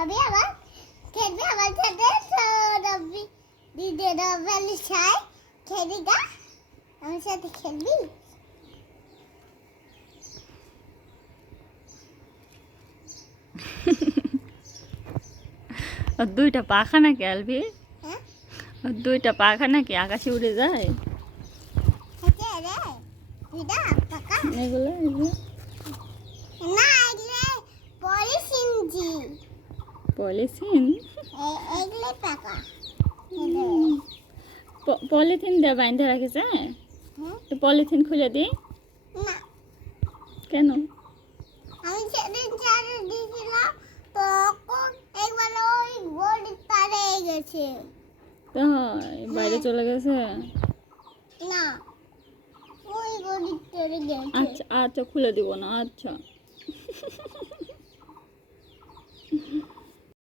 আমি আবার খেলবি আমার সাথে রবি দিদি রবি ছাই খেলি গা আমার সাথে খেলবি আর দুইটা পাখা নাকি আলবি? হ্যাঁ আর দুইটা পাখা নাকি আকাশে উড়ে যায়? হেঁটে রে দিদা পাকা এগুলো না এগুলো পলিসিনজি পলিথিন। এগুলো পাকা পলিথিন দিয়ে বাইন্ধে রাখিছে। হুম তো পলিথিন খুলে দিই না কেন? আমি সেদিন চারে দিয়েছিলাম তখন একবার ওই গড়ি পারে গেছে তো বাইরে চলে গেছে। না ওই গড়ি চলে গেছে আচ্ছা আচ্ছা খুলে দিব না। আচ্ছা